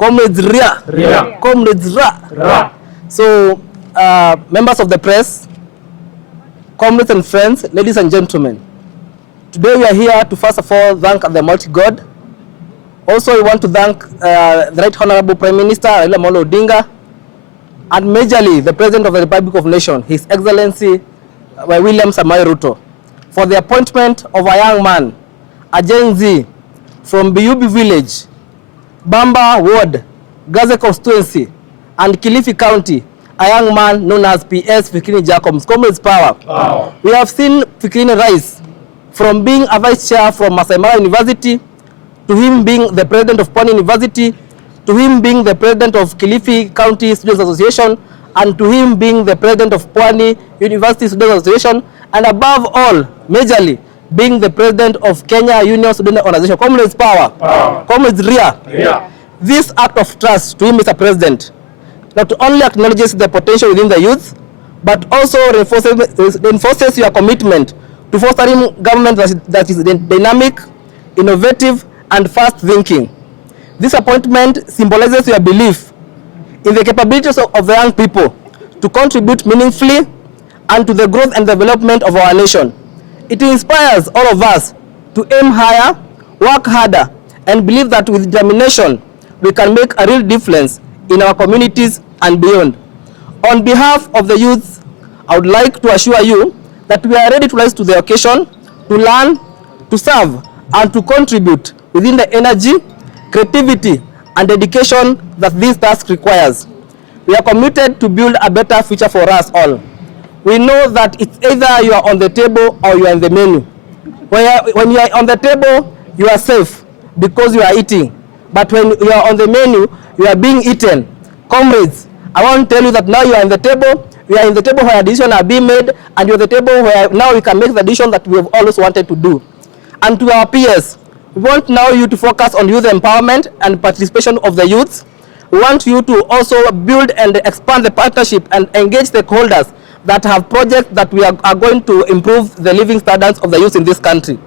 Comrades Ria. Ria. Comrades Ra. Ra. So, members of the press, comrades and friends, ladies and gentlemen, today we are here to first of all thank the Almighty God. Also, we want to thank the Right Honorable Prime Minister Raila Amolo Odinga, and majorly the President of the Republic of Nation, His Excellency William Samoei Ruto, for the appointment of a young man, a Gen Z, from Biyubi Village, Bamba Ward, Gaza Constituency, and Kilifi County, a young man known as PS Fikirini Jacobs. Comrades power. Wow. We have seen Fikirini rise from being a vice chair from Masai Mara University, to him being the president of Pwani University, to him being the president of Kilifi County Students Association, and to him being the president of Pwani University Students Association, and above all, majorly, being the president of Kenya Union Student Organization. Comrades power. Wow. Comrades Ria. Ria. This act of trust to him, Mr. President, not only acknowledges the potential within the youth, but also reinforces your commitment to fostering government that is dynamic, innovative, and fast-thinking. This appointment symbolizes your belief in the capabilities of the young people to contribute meaningfully and to the growth and development of our nation. It inspires all of us to aim higher, work harder, and believe that with determination, we can make a real difference in our communities and beyond. On behalf of the youth, I would like to assure you that we are ready to rise to the occasion, to learn, to serve, and to contribute within the energy, creativity, and dedication that this task requires. We are committed to build a better future for us all. We know that it's either you are on the table or you are in the menu. When you are on the table, you are safe because you are eating. But when you are on the menu, you are being eaten. Comrades, I want to tell you that now you are in the table. We are in the table where decisions are being made, and you are the table where now we can make the decision that we have always wanted to do. And to our peers, we want now you to focus on youth empowerment and participation of the youth. We want you to also build and expand the partnership and engage stakeholders that have projects that we are going to improve the living standards of the youth in this country.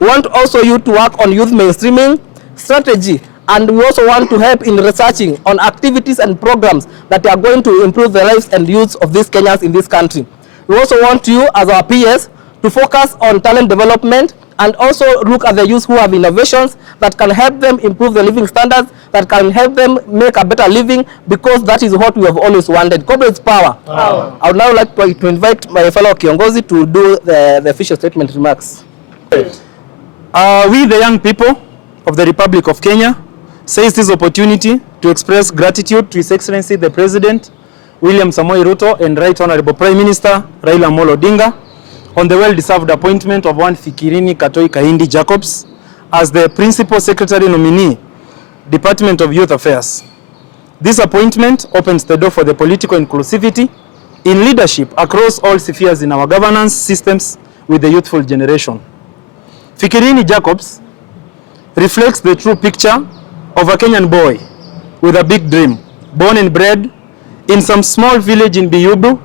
We want also you to work on youth mainstreaming strategy, and we also want to help in researching on activities and programs that are going to improve the lives and youth of these Kenyans in this country. We also want you, as our peers, to focus on talent development and also look at the youth who have innovations that can help them improve the living standards, that can help them make a better living, because that is what we have always wanted. Comrades power. Wow. I would now like to invite my fellow Kiongozi to do the official statement remarks. We, the young people of the Republic of Kenya, seize this opportunity to express gratitude to His Excellency the President William Samoei Ruto and Right Honorable Prime Minister Raila Amolo Odinga on the well-deserved appointment of one Fikirini Jacobs as the Principal Secretary Nominee, Department of Youth Affairs. This appointment opens the door for the political inclusivity in leadership across all spheres in our governance systems with the youthful generation. Fikirini Jacobs reflects the true picture of a Kenyan boy with a big dream, born and bred in some small village in Biyubu,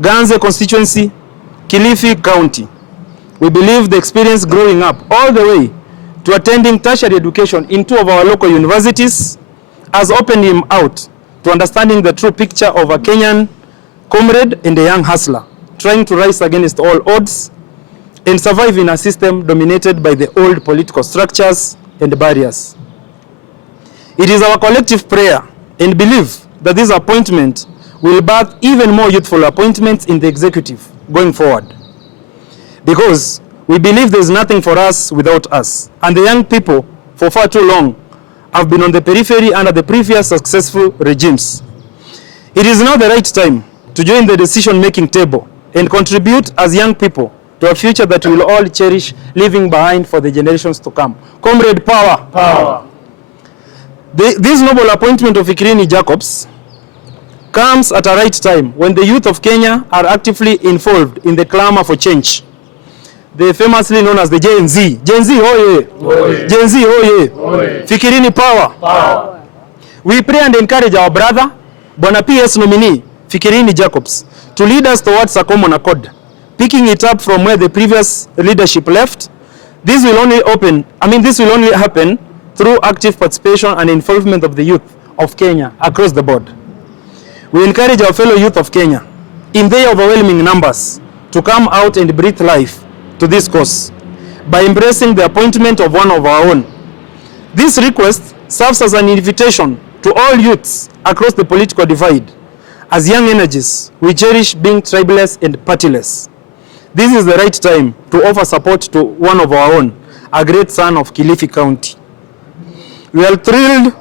Ganze constituency, Kilifi County. We believe the experience growing up all the way to attending tertiary education in two of our local universities has opened him out to understanding the true picture of a Kenyan comrade and a young hustler, trying to rise against all odds and survive in a system dominated by the old political structures and barriers. It is our collective prayer and belief that this appointment will birth even more youthful appointments in the executive going forward. Because we believe there is nothing for us without us. And the young people, for far too long, have been on the periphery under the previous successful regimes. It is now the right time to join the decision-making table and contribute as young people to a future that we will all cherish, leaving behind for the generations to come. Comrade power. Power. This noble appointment of Fikirini Jacobs comes at a right time when the youth of Kenya are actively involved in the clamor for change. They famously known as the Gen Z. Gen Z, hoye! Hoye. Gen Z, hoye! Hoye. Fikirini power. Power. We pray and encourage our brother, Bwana PS nominee, Fikirini Jacobs, to lead us towards a common accord, picking it up from where the previous leadership left. This will only happen through active participation and involvement of the youth of Kenya across the board. We encourage our fellow youth of Kenya, in their overwhelming numbers, to come out and breathe life to this cause by embracing the appointment of one of our own. This request serves as an invitation to all youths across the political divide. As young energies, we cherish being tribeless and partyless. This is the right time to offer support to one of our own, a great son of Kilifi County. We are thrilled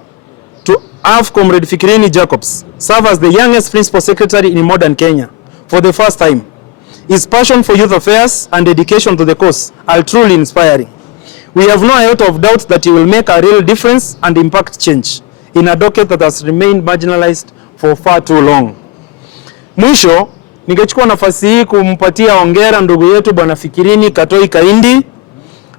to have Comrade Fikirini Jacobs serve as the youngest principal secretary in modern Kenya for the first time. His passion for youth affairs and dedication to the cause are truly inspiring. We have no iota of doubt that he will make a real difference and impact change in a docket that has remained marginalized for far too long. Mwisho, ningechukua nafasi hii kumpatia hongera ndugu yetu Bwana Fikirini Katoi Kaindi,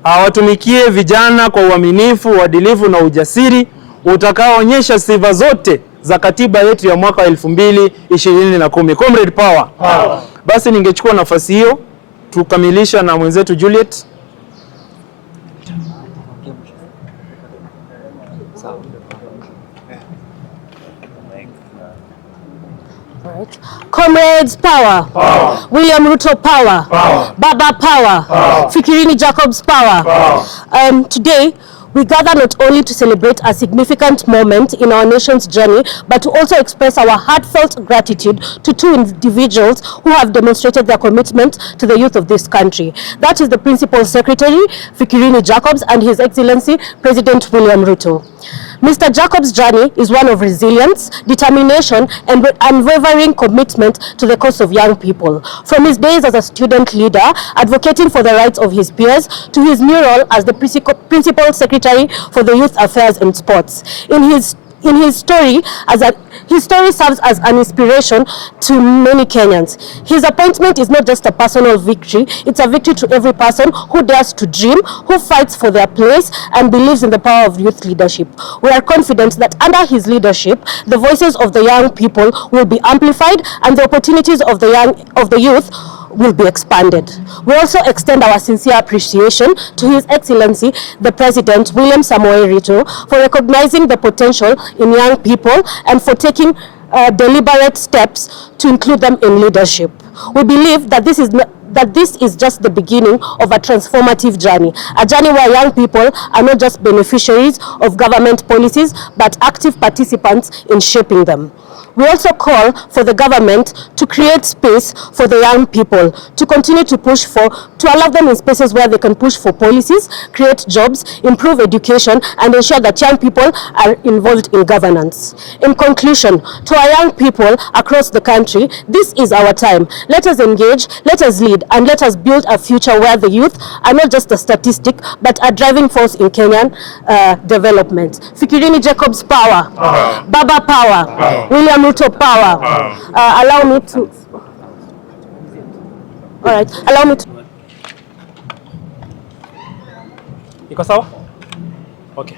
awatumikie vijana kwa uaminifu, uadilifu na ujasiri utakaoonyesha sifa zote za katiba yetu ya mwaka 2010. Comrade Power. Power. Basi ningechukua nafasi hiyo tukamilisha na mwenzetu Juliet. Comrades, power. Power. William Ruto, power. Power. Baba, power. Power. Fikirini Jacobs, power. Power. Today, we gather not only to celebrate a significant moment in our nation's journey, but to also express our heartfelt gratitude to two individuals who have demonstrated their commitment to the youth of this country. That is the Principal Secretary, Fikirini Jacobs, and His Excellency, President William Ruto. Mr. Jacobs' journey is one of resilience, determination, and unwavering commitment to the cause of young people. From his days as a student leader, advocating for the rights of his peers, to his new role as the Principal Secretary for the Youth Affairs and Sports. His story serves as an inspiration to many Kenyans. His appointment is not just a personal victory, it's a victory to every person who dares to dream, who fights for their place, and believes in the power of youth leadership. We are confident that under his leadership, the voices of the young people will be amplified and the opportunities of the youth will be expanded. We also extend our sincere appreciation to His Excellency, the President William Samoei Ruto, for recognizing the potential in young people and for taking deliberate steps to include them in leadership. We believe that this is just the beginning of a transformative journey, a journey where young people are not just beneficiaries of government policies, but active participants in shaping them. We also call for the government to create space for the young people, to continue to allow them in spaces where they can push for policies, create jobs, improve education, and ensure that young people are involved in governance. In conclusion, to our young people across the country, this is our time. Let us engage, let us lead, and let us build a future where the youth are not just a statistic, but a driving force in Kenyan development. Fikirini Jacobs, power. Power. Baba, power. Power. William Ruto, power. Allow me to... All right, allow me to... Iko sawa? Okay,